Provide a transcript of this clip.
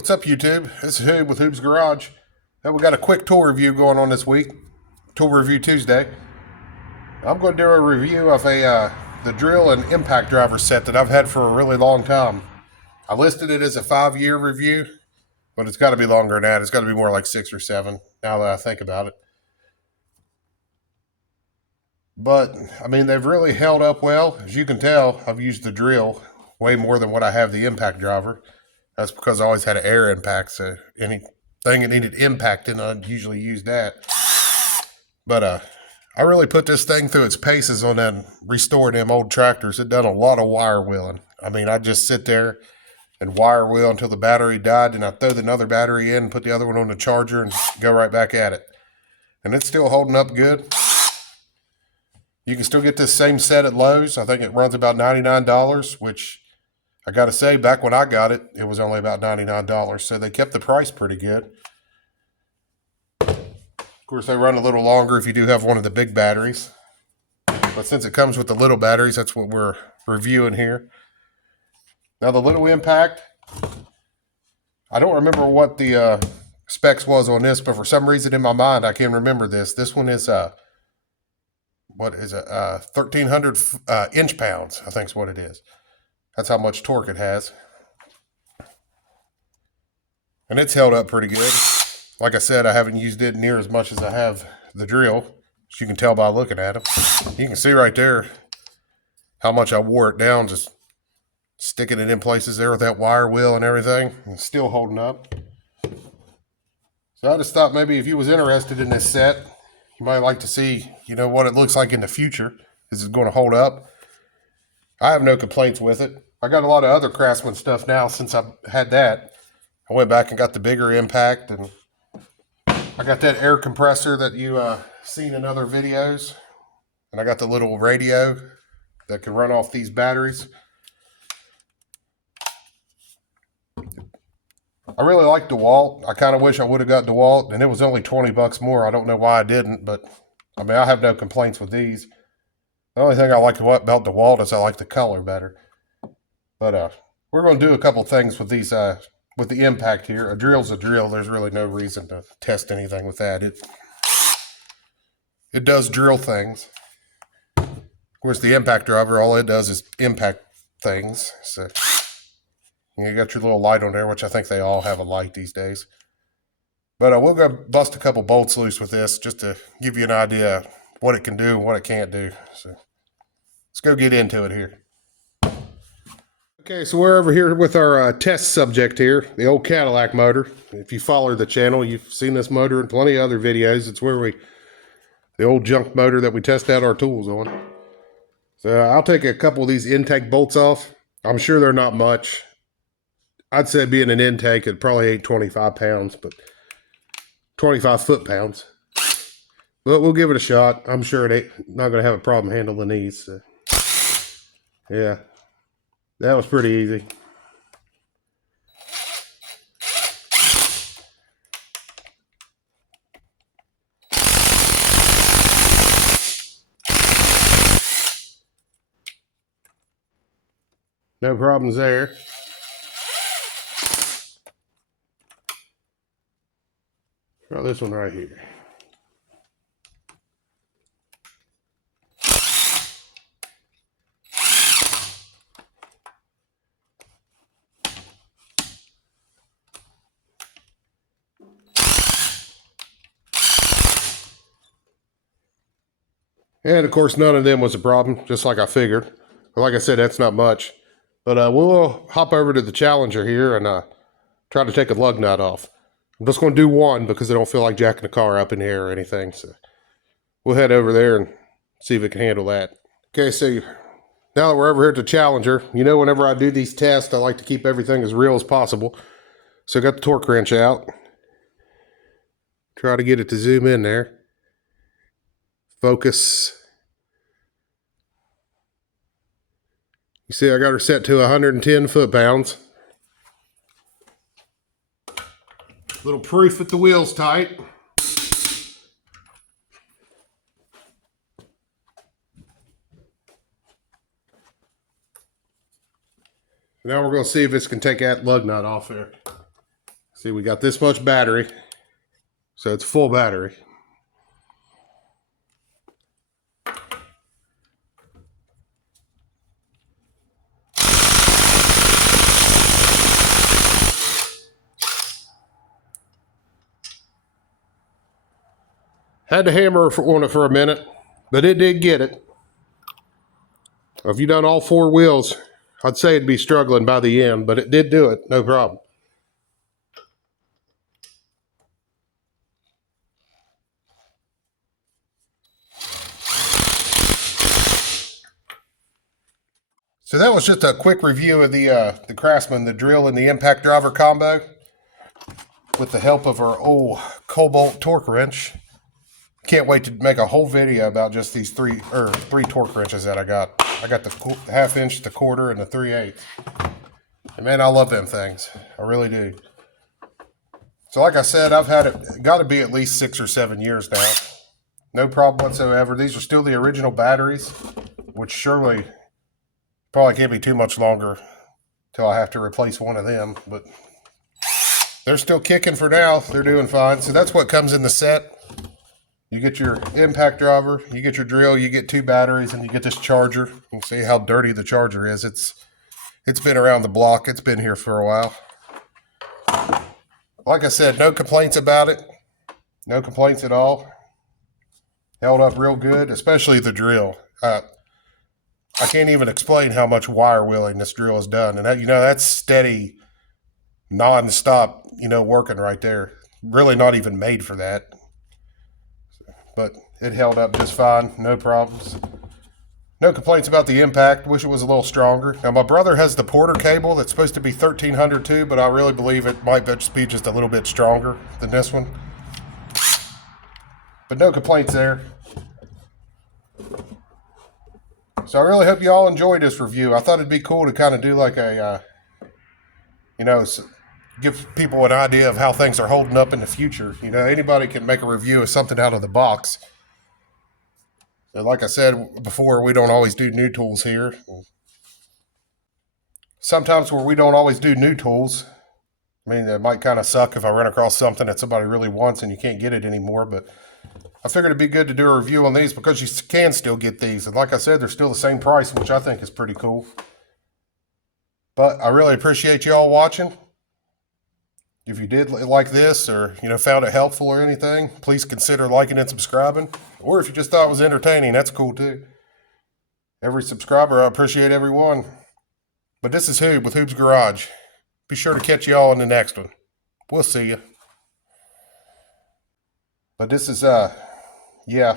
What's up, YouTube? This is Hoob with Hoob's Garage. We got a quick tool review going on this week. Tool Review Tuesday. I'm going to do a review of the drill and impact driver set that I've had for a really long time. I listed it as a 5-year review, but it's got to be longer than that. It's got to be more like 6 or 7, now that I think about it. But, I mean, they've really held up well. As you can tell, I've used the drill way more than what I have the impact driver. That's because I always had an air impact, so anything that needed impacting, I'd usually use that. But I really put this thing through its paces on that restoring them old tractors. It done a lot of wire wheeling. I mean, I'd just sit there and wire wheel until the battery died, and I'd throw another battery in, put the other one on the charger, and go right back at it. And it's still holding up good. You can still get this same set at Lowe's. I think it runs about $99, which I got to say, back when I got it, it was only about $99. So they kept the price pretty good. Of course, they run a little longer if you do have one of the big batteries. But since it comes with the little batteries, that's what we're reviewing here. Now, the little impact, I don't remember what the specs was on this, but for some reason in my mind, I can remember this. This one is, what is it, 1,300 inch-pounds, I think is what it is. That's how much torque it has. And it's held up pretty good. Like I said, I haven't used it near as much as I have the drill, as you can tell by looking at them. You can see right there how much I wore it down, just sticking it in places there with that wire wheel and everything, and it's still holding up. So I just thought maybe if you was interested in this set, you might like to see, what it looks like in the future. Is it going to hold up? I have no complaints with it. I got a lot of other Craftsman stuff now since I've had that. I went back and got the bigger impact, and I got that air compressor that you seen in other videos. And I got the little radio that can run off these batteries. I really like DeWalt. I kind of wish I would have got DeWalt, and it was only 20 bucks more. I don't know why I didn't, but I mean, I have no complaints with these. The only thing I like about DeWalt is I like the color better. But we're going to do a couple things with these, with the impact here. A drill's a drill. There's really no reason to test anything with that. It does drill things. Of course, the impact driver, all it does is impact things. So you got your little light on there, which I think they all have a light these days. But we'll go bust a couple bolts loose with this just to give you an idea of what it can do and what it can't do. So let's go get into it here. Okay, so we're over here with our test subject here, the old Cadillac motor. If you follow the channel, you've seen this motor in plenty of other videos. It's where the old junk motor that we test out our tools on. So I'll take a couple of these intake bolts off. I'm sure they're not much. I'd say being an intake, it probably ain't 25 pounds, but 25 foot-pounds. But we'll give it a shot. I'm sure it ain't not going to have a problem handling these. So. Yeah, that was pretty easy. No problems there. Try this one right here. And of course, none of them was a problem, just like I figured. But like I said, that's not much. But we'll hop over to the Challenger here and try to take a lug nut off. I'm just going to do one because I don't feel like jacking the car up in the air or anything. So we'll head over there and see if it can handle that. Okay, so now that we're over here at the Challenger, whenever I do these tests, I like to keep everything as real as possible. So I got the torque wrench out. Try to get it to zoom in there. Focus. You see I got her set to 110 foot-pounds. Little proof that the wheel's tight. Now we're going to see if this can take that lug nut off there. See, we got this much battery, so it's full battery. Had to hammer on it for a minute, but it did get it. If you done all 4 wheels, I'd say it'd be struggling by the end, but it did do it, no problem. So that was just a quick review of the Craftsman, the drill and the impact driver combo with the help of our old Cobalt torque wrench. Can't wait to make a whole video about just these three torque wrenches that I got. I got the 1/2 inch, the 1/4, and the 3/8. And man, I love them things. I really do. So like I said, I've had it, got to be at least 6 or 7 years now. No problem whatsoever. These are still the original batteries, which surely probably can't be too much longer till I have to replace one of them. But they're still kicking for now. They're doing fine. So that's what comes in the set. You get your impact driver, you get your drill, you get 2 batteries, and you get this charger. You can see how dirty the charger is. It's been around the block. It's been here for a while. Like I said, no complaints about it. No complaints at all. Held up real good, especially the drill. I can't even explain how much wire wheeling this drill has done. And that, that's steady, non-stop, working right there. Really not even made for that. But it held up just fine, no problems. No complaints about the impact. Wish it was a little stronger. Now, my brother has the Porter cable that's supposed to be 1300 too, but I really believe it might just be just a little bit stronger than this one. But no complaints there. So I really hope you all enjoyed this review. I thought it'd be cool to kind of do like a, give people an idea of how things are holding up in the future. Anybody can make a review of something out of the box. So like I said before, we don't always do new tools here. Sometimes where we don't always do new tools, it might kind of suck if I run across something that somebody really wants and you can't get it anymore, but I figured it'd be good to do a review on these because you can still get these. And like I said, they're still the same price, which I think is pretty cool. But I really appreciate you all watching. If you did like this or, found it helpful or anything, please consider liking and subscribing. Or if you just thought it was entertaining, that's cool too. Every subscriber, I appreciate every one. But this is Hoob with Hoob's Garage. Be sure to catch you all in the next one. We'll see you. But this is, yeah.